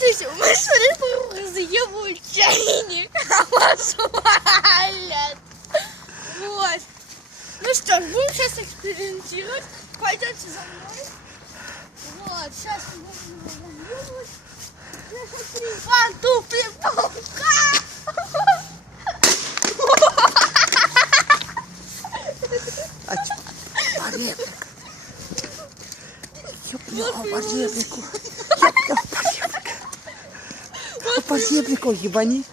Смотрите, мы шли разъебывать чайник, а вас валят. Вот. Ну что ж, будем сейчас экспериментировать. Пойдемте за мной. Вот, сейчас мы будем разъебывать. Ван, ту, Поребрик. Ёпнёл поребрику. По поребрику ебани.